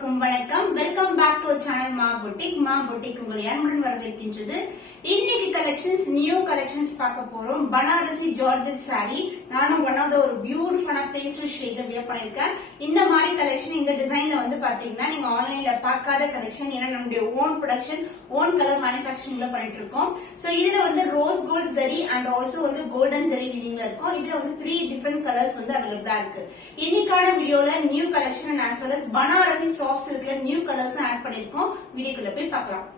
அனைவருக்கும் வணக்கம். Welcome back to channel மா பொட்டிக் உங்களை அன்புடன் வரவேற்கின்றது. இன்னைக்கு கலெக்ஷன்ஸ் நியூ கலெக்ஷன்ஸ் பார்க்க போறோம். Banarasi georgette sorry. நானும் ஒன் ஆஃப் த ஒரு பியூட்டிஃபுல்லான பேஸ்டல் ஷேட்ல வியர் பண்ணிருக்கேன். இந்த மாதிரி கலெக்ஷன் இந்த டிசைன்ல வந்து பாத்தீங்கன்னா நீங்க ஆன்லைன்ல பார்க்காத கலெக்ஷன். ஏன்னா நம்மளுடைய ஓன் ப்ரொடக்ஷன் ஓன் கலர் மேனுஃபேக்சரிங்ல பண்ணிட்டு இருக்கோம். சோ இதுல வந்து rose gold zari and also வந்து கோல்டன் ஜரி வீவிங்ல இருக்கும். இதுல வந்து 3 டிஃபரெண்ட் கலர்ஸ் வந்து அவைலபிளா இருக்கு. இன்னைக்கான வீடியோல new collection as well as Banarasi soft சில்க்ல நியூ கலர்ஸ் ஆட் பண்ணிருக்கோம். வீடியோக்குள்ள போய் பார்க்கலாம்.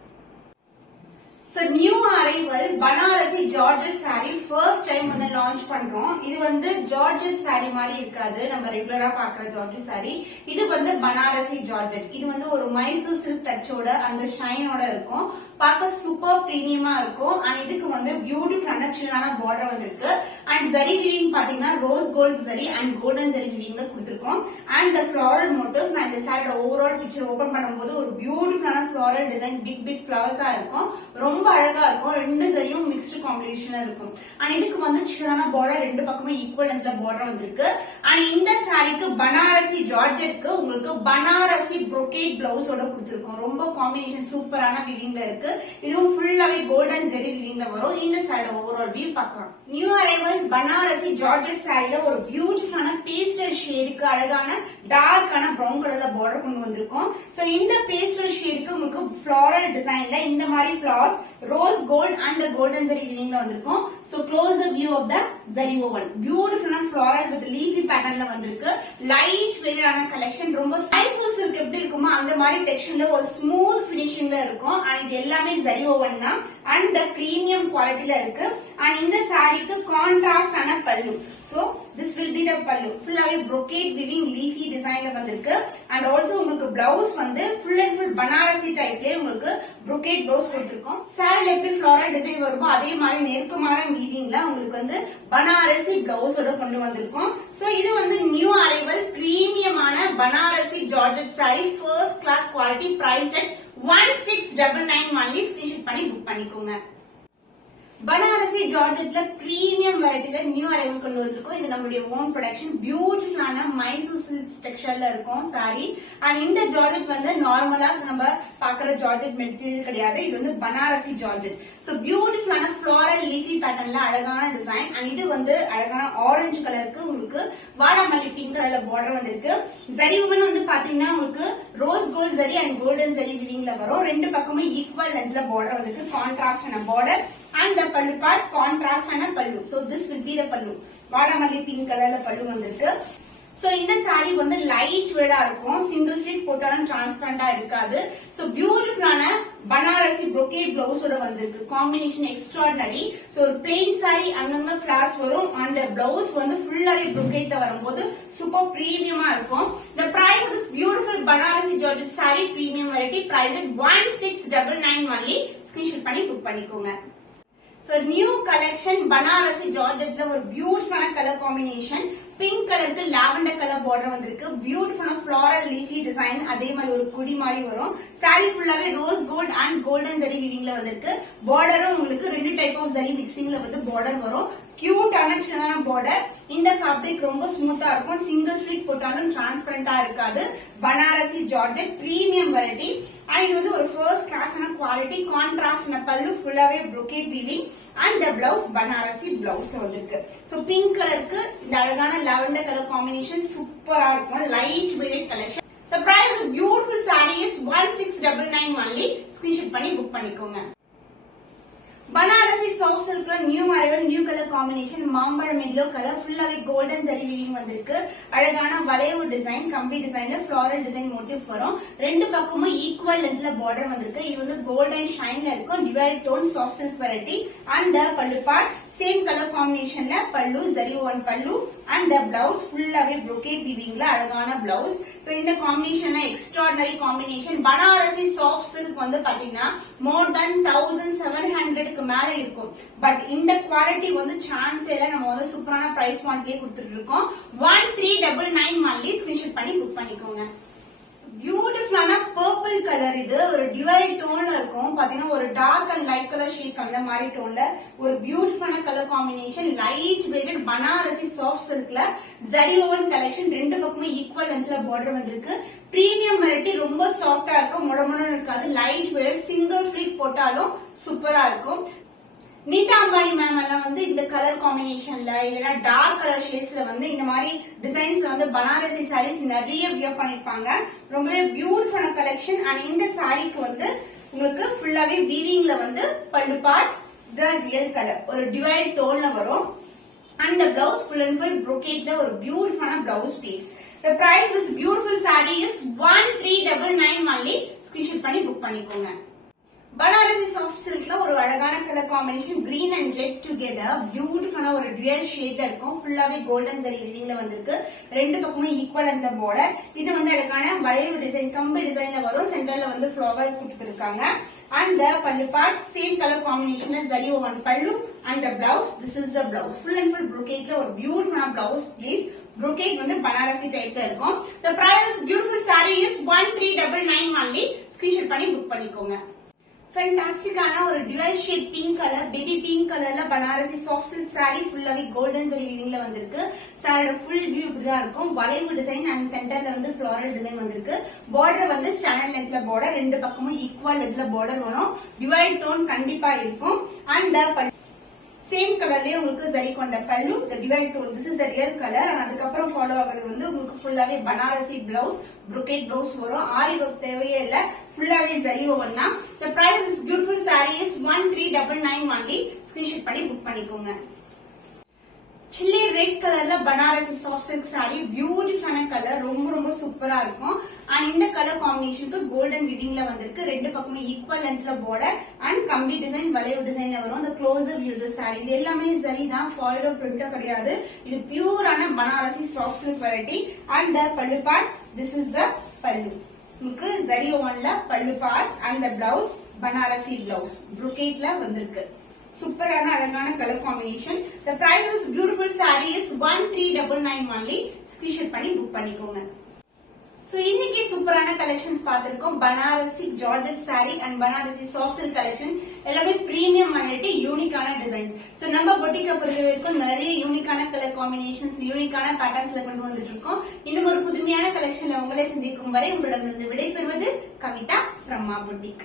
So new arrival Banarasi georgette saree first time வந்து லான்ச் பண்றோம். இது வந்து ஜார்ஜெட் saree மாதிரி இருக்காது. நம்ம ரெகுலரா பாக்குற ஜார்ஜெட் saree. இது வந்து பனாரசி ஜார்ஜெட். இது வந்து ஒரு மைசூர் சில்க் டச்சோட அந்த ஷைனோட இருக்கும். பார்க்க சூப்பர் பிரீமியமா இருக்கும். அண்ட் இதுக்கு வந்து பியூட்டிஃபுல்லான சில்லான பார்டர் வந்திருக்கு. அண்ட் ஜரி வீவிங் பாத்தீங்கன்னா rose gold zari and golden zari வீவிங்ல கொடுத்திருக்கோம். அண்ட் தி ஃப்ளாரல் மோட்டிவ் நான் இந்த சாரியோட ஓவரால் பிக்சர் ஓபன் பண்ணும்போது ஒரு பியூட்டிஃபுல்லான ஃப்ளாரல் டிசைன் பிக் ஃபிளவர்ஸா இருக்கும். ரொம்ப அழகா இருக்கும். ரெண்டு ஜரியும் மிக்ஸ்டு காம்பினேஷன்ல இருக்கும். அண்ட் இதுக்கு வந்து சில்லான பார்டர் ரெண்டு பக்கமும் ஈக்குவல் லென்த்ல பார்டர் வந்திருக்கு. அண்ட் இந்த சாரிக்கு பனாரசி ஜார்ஜெட்க்கு உங்களுக்கு பனாரசி brocade பிளவுஸோட கொடுத்திருக்கோம். ரொம்ப காம்பினேஷன் சூப்பரான வீவிங்ல இருக்கு. இதுவும் ஃபுல்லாவே கோல்டன் ஜெரி வீவிங்ல வரும். இந்த சாரியோட ஓவரால் வியூ பார்க்கலாம். நியூ அரைவல் பனாரசி ஜார்ஜெட் சாரில ஒரு பியூட்டிஃபுல்லான பேஸ்டல் ஷேடுக்கு அழகான டார்க்கான பிரவுன் கலர்ல பார்டர் கொண்டு வந்திருக்கோம். சோ இந்த பேஸ்டல் ஷேடுக்கு உங்களுக்கு ஃப்ளாரல் டிசைன்ல இந்த மாதிரி flowers rose gold and golden zari வீவிங்ல வந்திருக்கும். So closer view of the zari oval பியூட்டிஃபுல்லான ஃப்ளாரல் வித் லீஃபி பேட்டர்ன்ல வந்திருக்கு. லைட் வெயிட்டான கலெக்ஷன். ரொம்ப மைசூர் சில்க் எப்படி இருக்குமோ அந்த மாதிரி டெக்ஸ்சர்ல ஒரு ஸ்மூத் ஃபினிஷிங்ல இருக்கும். அண்ட் இது எல்லாமே ஜரி ஓவல் தான். அண்ட் பிரீமியம் குவாலிட்டில இருக்கு. அண்ட் இந்த சாரிக்கு கான்ட்ராஸ்ட் ஆன பல்லு. So this will be the பல்லு. ஃபுல்லாவே brocade weaving leafy டிசைன்ல வந்திருக்கு. அண்ட் ஆல்சோ உங்களுக்கு பிளவுஸ் வந்து ஃபுல் அண்ட் ஃபுல் பனாரசி டைப்லயே உங்களுக்கு brocade பிளவுஸ் கொடுத்திருக்கோம். சாரில எப்படி ஃப்ளாரல் டிசைன் வருமோ அதே மாதிரி நெருக்கமான வீவிங்ல உங்களுக்கு வந்து பனாரசி பிளவுஸோட கொண்டு வந்திருக்கோம். சோ இது வந்து நியூ அரைவல் பிரீமியமான Banarasi georgette saree first class quality. Price at 1699 only. Screenshot பண்ணி புக் பண்ணிக்கோங்க. பனாரசி ஜார்ஜெட்ல பிரீமியம் வெரைட்டில நியூ அரைவல் கொண்டு வந்திருக்கோம். இது நம்மளுடைய ஓன் ப்ரொடக்ஷன். பியூட்டிஃபுல்லான மைசூர் சில்க் டெக்ஸ்சர்ல இருக்கும் சாரி. அண்ட் இந்த ஜார்ஜெட் வந்து நார்மலா நம்ம பாக்குற ஜார்ஜெட் மெட்டீரியல் கிடையாது. இது வந்து பனாரசி ஜார்ஜெட். சோ பியூட்டிஃபுல்லான ஃப்ளாரல் லீஃபி பேட்டர்ன்ல அழகான டிசைன். அண்ட் இது வந்து அழகான ஆரஞ்சு கலருக்கு உங்களுக்கு வாடாமல்லி பிங்க் கலர்ல பார்டர் வந்திருக்கு. ஜரி உமன் வந்து பாத்தீங்கன்னா உங்களுக்கு rose gold zari and golden zari வீவிங்ல வரும். ரெண்டு பக்கமும் ஈக்குவல் லென்த்ல பார்டர் வந்திருக்கு. கான்ட்ராஸ்டான border. And the pallu part contrast and a pallu. So this will be the pallu. வாடாமல்லி பிங்க் கலர்ல பல்லு வந்திருக்கு. சோ இந்த சாரி வந்து லைட் வெயிட்டா இருக்கும். சிங்கிள் ஃபிளிட் போட்டாலும் டிரான்ஸ்பரண்டா இருக்காது. சோ பியூட்டிஃபுல்லான பனாரசி brocade பிளவுஸோட வந்திருக்கு. Combination extraordinary. சோ ஒரு பிளெயின் சாரி அங்கங்க ஃபிளார்ஸ் வரும். அந்த பிளவுஸ் வந்து ஃபுல்லாவே brocade வரும்போது சூப்பர் பிரீமியமா இருக்கும். The price of this beautiful Banarasi georgette sorry premium variety price at 1699 only. Screenshot பண்ணி புக் பண்ணிக்கோங்க. So new collection பனாரசி ஜார்ஜெட்ல ஒரு பியூட்டிஃபுல்லான கலர் காம்பினேஷன். பிங்க் கலருக்கு லாவெண்டர் கலர் பார்டர் வந்திருக்கு. பியூட்டிஃபுல்லான ஃப்ளாரல் லீஃபி டிசைன். அதே மாதிரி ஒரு குடி மாதிரி வரும். சாரி ஃபுல்லாவே rose gold and golden zari வீவிங்ல வந்திருக்கு. பார்டரும் உங்களுக்கு ரெண்டு டைப் ஆஃப் ஜரி மிக்சிங்ல வந்து பார்டர் வரும். கியூட்டான சின்னதான பார்டர். இந்த ஃபேப்ரிக் ரொம்ப ஸ்மூத்தா இருக்கும். சிங்கிள் ஃபிளிட் போட்டாலும் டிரான்ஸ்பரண்டா இருக்காது. Banarasi georgette premium variety. And இது வந்து ஒரு ஃபர்ஸ்ட் கிளாஸான குவாலிட்டி. கான்ட்ராஸ்ட் பல்லு ஃபுல்லாவே brocade weaving and the blouse Banarasi பிளவுஸ்ல வந்திருக்கு. சோ பிங்க் கலருக்கு இந்த அழகான லாவெண்டர் கலர் காம்பினேஷன் சூப்பரா இருக்கும். Light weight collection. The price of beautiful saree is 1699 only. Screenshot பண்ணி புக் பண்ணிக்கோங்க. பனாரசி சாஃப்ட் சில்க்ல new arrival new colour combination. மாம்பழம் எல்லோ கலர் ஃபுல்லாவே கோல்டன் ஜரி வீவிங் வந்திருக்கு. அழகான வளைவு டிசைன் கம்பி டிசைன்ல ஃப்ளாரல் டிசைன் மோட்டிவ் வரும். ரெண்டு பக்கமும் ஈக்குவல் லென்த்ல பார்டர் வந்திருக்கு. இது வந்து கோல்டன் ஷைன்ல இருக்கும். டிவைட் tone soft silk variety. And pallu part same colour காம்பினேஷன்ல pallu zari one pallu. And blouse ஃபுல்லாவே brocade weavingல அழகான பிளவுஸ். சோ இந்த combination extraordinary combination. Banarasi soft silk வந்து பாத்தீங்கன்னா மோர் தென் 1700 மேல இருக்கும். பட் இந்த குவாலிட்டி வந்து சான்ஸ் இல்ல. நம்ம வந்து சூப்பரான பிரைஸ் பாயிண்ட்லயே கொடுத்துட்டு இருக்கோம். 1399 only. ஸ்கிரீன்ஷாட் பண்ணி புக் பண்ணிக்கோங்க. பியூட்டிஃபுல்லான பர்பிள் கலர். இது ஒரு டிவைட் டோன்ல இருக்கும். பாத்தீங்கன்னா ஒரு dark and light colour shade அந்த மாதிரி டோன்ல ஒரு பியூட்டிஃபுல்லான colour combination. Light weighted Banarasi soft சில்க்ல ஜரி ஓவன் கலெக்ஷன். ரெண்டு பக்கமே ஈக்குவல் லென்த்ல பார்டர் வந்திருக்கு. பிரீமியம் வெரைட்டி, ரொம்ப சாஃப்டா இருக்கும், முடமுடன் இருக்காது. லைட் வெயிட், சிங்கிள் ஃபிளிட் போட்டாலும் சூப்பரா இருக்கும். நீதா அம்பானி மேம் எல்லாம் வந்து இந்த கலர் காம்பினேஷன்ல இல்லைன்னா டார்க் கலர் ஷேட்ஸ்ல வந்து இந்த மாதிரி டிசைன்ஸ்ல வந்து பனாரசி சாரீஸ் நிறைய வியர் பண்ணிருப்பாங்க. ரொம்பவே பியூட்டிஃபுல்லான கலெக்ஷன். அண்ட் இந்த சாரிக்கு வந்து உங்களுக்கு ஃபுல்லாவே வீவிங்ல வந்து பல்லு பார்ட் த ரியல் கலர் ஒரு டிவைட் டோன்ல வரும். And the blouse full and full brocade ஒரு பியூட்டிஃபுல்லான blouse piece. The price this beautiful saree is 1399 only. Screenshot பண்ணி புக் பண்ணிக்கோங்க. பனாரசி சாஃப்ட் சில்க்ல ஒரு அழகான colour combination green and red together. பியூட்டிஃபுல்லான ஒரு டுவல் ஷேட்ல இருக்கும். ஃபுல்லாவே கோல்டன் ஜரி வீவிங்ல வந்திருக்கு. ரெண்டு பக்கமே ஈக்குவல் அந்த பார்டர். இது வந்து அழகான வளைவு டிசைன், கம்பி டிசைன்ல வரும். சென்டர்ல வந்து ஃப்ளவர் கொடுத்திருக்காங்க. And the pallu part same color combination as zari woven pallu and the blouse. This is the blouse. Full and full brocade la or beautiful blouse please. Brocade வந்து பனாரசி டைப்ல இருக்கும். The price beautiful saree is 1399 only. Screenshot பண்ணி book பண்ணிக்கோங்க. ஃபேண்டாஸ்டிக்கான ஒரு device shade pink colour, baby pink கலர்ல Banarasi soft silk sorry. ஃபுல்லாவே golden zari வீவிங்ல வந்திருக்கு. சாரியோட ஃபுல் வியூ இப்படிதான் இருக்கும். வளைவு டிசைன் அண்ட் சென்டர்ல வந்து ஃபிளாரல் டிசைன் வந்திருக்கு. பார்டர் வந்து ஸ்டாண்டர்ட் லென்த்ல பார்டர். ரெண்டு பக்கமும் ஈக்குவல் லென்த்ல பார்டர் வரும். டிவைட் டோன் கண்டிப்பா இருக்கும். அண்ட் சேம் கலர்லயே உங்களுக்கு ஜரி கொண்ட பல்லு, the divide tone. This is the real color. and அதுக்கப்புறம் ஃபாலோ ஆகுறது வந்து உங்களுக்கு ஃபுல்லாவே பனாரசி பிளவுஸ், brocade blouse வரும். ஆரி ஒர்க் தேவையே இல்ல, ஃபுல்லாவே ஜரி ஓவன் தான். The price of this beautiful saree is 1399 only. Screenshot பண்ணி புக் பண்ணிக்கோங்க. சில்லி ரெட் கலர்ல பனாரசி சாஃப்ட் சில்க் சாரி. பியூட்டிஃபுல்லான கலர், ரொம்ப ரொம்ப சூப்பரா இருக்கும். அண்ட் இந்த கலர் காம்பினேஷனுக்கு கோல்டன் வீவிங்ல வந்திருக்கு. ரெண்டு பக்கமே ஈக்குவல் லென்த்ல பார்டர் அண்ட் கம்பி டிசைன், வளைவு டிசைன்ல வரும். இந்த க்ளோசர் வியூ சாரி. இது எல்லாமே சரி தான், ஃபாயிலோ பிரிண்டோ கிடையாது. இது பியூரான Banarasi soft silk variety. And the pallu part, this is the பல்லு. உங்களுக்கு ஜரி ஓவன்ல பல்லு part and the blouse Banarasi blouse brocade வந்திருக்கு. சூப்பரான அழகான colour combination. The price is beautiful saree is 1399 only. Screenshot பண்ணி புக் பண்ணிக்கோங்க. சோ இன்னைக்கு சூப்பரான கலெக்ஷன்ஸ் பார்த்திருக்கோம். Banarasi georgette saree and Banarasi soft silk collection. எல்லாமே பிரீமியம் வெரைட்டி, யூனிக்கான டிசைன்ஸ். சோ நம்ம பொட்டிக்க பொறுத்த வரைக்கும் நிறைய யூனிக்கான கலர் காம்பினேஷன்ஸ், யூனிக்கான பேட்டர்ன்ஸ்ல கொண்டு வந்துட்டு இருக்கோம். இன்னும் ஒரு புதுமையான கலெக்ஷன்ல உங்களை சந்திக்கும் வரை உங்களிடமிருந்து விடைபெறுவது கவிதா from Ma Boutique.